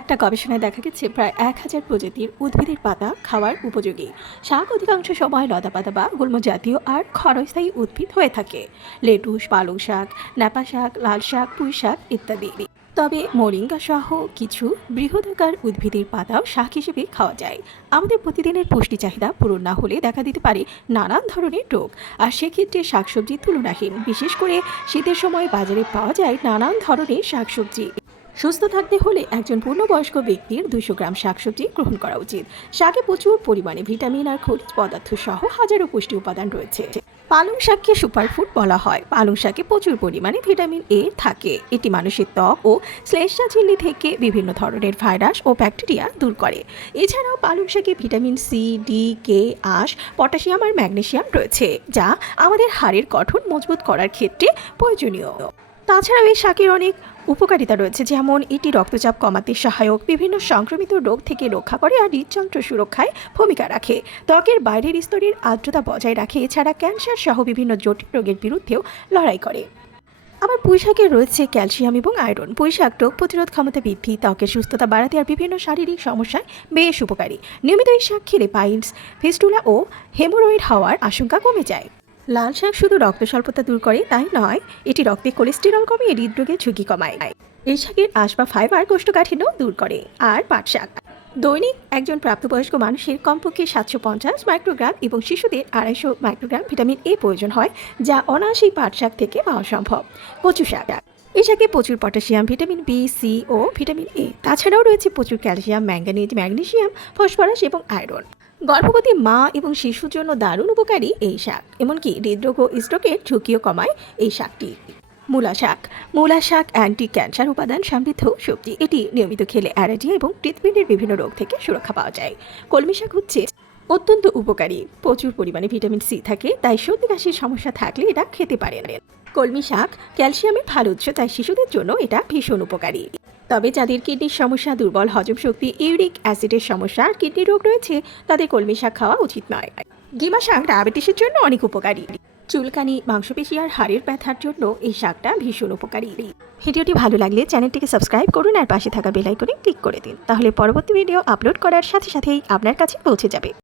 একটা গবেষণায় দেখা গেছে প্রায় ১,০০০ প্রজাতির উদ্ভিদের পাতা খাওয়ার উপযোগী। শাক অধিকাংশ সময় লতাপাতা বা গুল্ম জাতীয় আর ক্ষণস্থায়ী উদ্ভিদ হয়ে থাকে। লেটুস, পালং শাক, ন্যাপা শাক, লাল শাক, পুঁই শাক ইত্যাদি। তবে মোরিঙ্গা সহ কিছু বৃহদাকার উদ্ভিদের পাতাও শাক হিসেবে খাওয়া যায়। আমাদের প্রতিদিনের পুষ্টি চাহিদা পূরণ না হলে দেখা দিতে পারে নানান ধরনের রোগ। আর সেক্ষেত্রে শাকসবজি তুলনাহীন, বিশেষ করে শীতের সময় বাজারে পাওয়া যায় নানান ধরনের শাকসবজি। সুস্থ থাকতে হলে একজন পূর্ণবয়স্ক ব্যক্তির ২০০ গ্রাম শাকসবজি গ্রহণ করা উচিত। শাকে প্রচুর পরিমাণে ভিটামিন আর খনিজ পদার্থ সহ হাজারো পুষ্টি উপাদান রয়েছে। পালং শাককে সুপারফুড বলা হয়। পালং শাকে প্রচুর পরিমাণে ভিটামিন এ থাকে। এটি মানুষের ত্বক ও শ্লেষ্মাঝিল্লি থেকে বিভিন্ন ধরনের ভাইরাস ও ব্যাকটেরিয়া দূর করে। এছাড়াও পালং শাকে ভিটামিন সি, ডি, কে, আঁশ, পটাশিয়াম আর ম্যাগনেসিয়াম রয়েছে, যা আমাদের হাড়ের গঠন মজবুত করার ক্ষেত্রে প্রয়োজনীয়। তাছাড়াও এই শাকের অনেক উপকারিতা রয়েছে, যেমন এটি রক্তচাপ কমাতে সহায়ক, বিভিন্ন সংক্রমিত রোগ থেকে রক্ষা করে আর হৃদযন্ত্র সুরক্ষায় ভূমিকা রাখে, ত্বকের বাইরের স্তরের আর্দ্রতা বজায় রাখে। এছাড়া ক্যান্সার সহ বিভিন্ন জটিল রোগের বিরুদ্ধেও লড়াই করে। আবার পুঁই শাকে রয়েছে ক্যালসিয়াম এবং আয়রন। পুঁই শাক রোগ প্রতিরোধ ক্ষমতা বৃদ্ধি, ত্বকের সুস্থতা বাড়াতে আর বিভিন্ন শারীরিক সমস্যায় বেশ উপকারী। নিয়মিত এই শাক খেলে পাইলস, ফিস্টুলা ও হেমোরয়েড হওয়ার আশঙ্কা কমে যায়। লাল শাক শুধু রক্ত স্বল্পতা দূর করে তাই নয়, এটি রক্তে কোলেস্টেরল কমিয়ে হৃদরোগের ঝুঁকি কমায়। এই শাকের আঁশ বা ফাইবার কোষ্ঠকাঠিন্য দূর করে। আর পাট শাক দৈনিক একজন প্রাপ্তবয়স্ক মানুষের কমপক্ষে ৭৫০ মাইক্রোগ্রাম এবং শিশুদের ২৫০ মাইক্রোগ্রাম ভিটামিন এ প্রয়োজন হয়, যা অনায়াসেই পাট শাক থেকে পাওয়া সম্ভব। কচু শাক, এই শাকে প্রচুর পটাশিয়াম, ভিটামিন বি, সি ও ভিটামিন এ। তাছাড়াও রয়েছে প্রচুর ক্যালসিয়াম, ম্যাঙ্গানিজ, ম্যাগনেসিয়াম, ফসফরাস এবং আয়রন। গর্ভবতী মা এবং শিশুর জন্য দারুণ উপকারী এই শাক। এমনকি হৃদরোগ ও স্ট্রোকের ঝুঁকিও কমায় এই শাকটি। মূলা শাক অ্যান্টি ক্যান্সার উপাদান সমৃদ্ধ সবজি। এটি নিয়মিত খেলে অ্যালার্জি এবং হৃৎপিণ্ডের বিভিন্ন রোগ থেকে সুরক্ষা পাওয়া যায়। কলমি শাক হচ্ছে অত্যন্ত উপকারী। প্রচুর পরিমাণে ভিটামিন সি থাকে, তাই সর্দি কাশির সমস্যা থাকলে এটা খেতে পারেন। কলমি শাক ক্যালসিয়ামের ভালো উৎস, তাই শিশুদের জন্য এটা ভীষণ উপকারী। তবে যাদের কিডনির সমস্যা, দুর্বল হজম শক্তি, ইউরিক অ্যাসিডের সমস্যা আর কিডনি রোগ রয়েছে, তাদের কলমি শাক খাওয়া উচিত নয়। গিমা শাক ডায়াবেটিসের জন্য অনেক উপকারী। চুলকানি, মাংসপেশি আর হাড়ের ব্যথার জন্য এই শাকটা ভীষণ উপকারী। ভিডিওটি ভালো লাগলে চ্যানেলটিকে সাবস্ক্রাইব করুন আর পাশে থাকা বেল আইকনে ক্লিক করে দিন, তাহলে পরবর্তী ভিডিও আপলোড করার সাথে সাথেই আপনার কাছে পৌঁছে যাবে।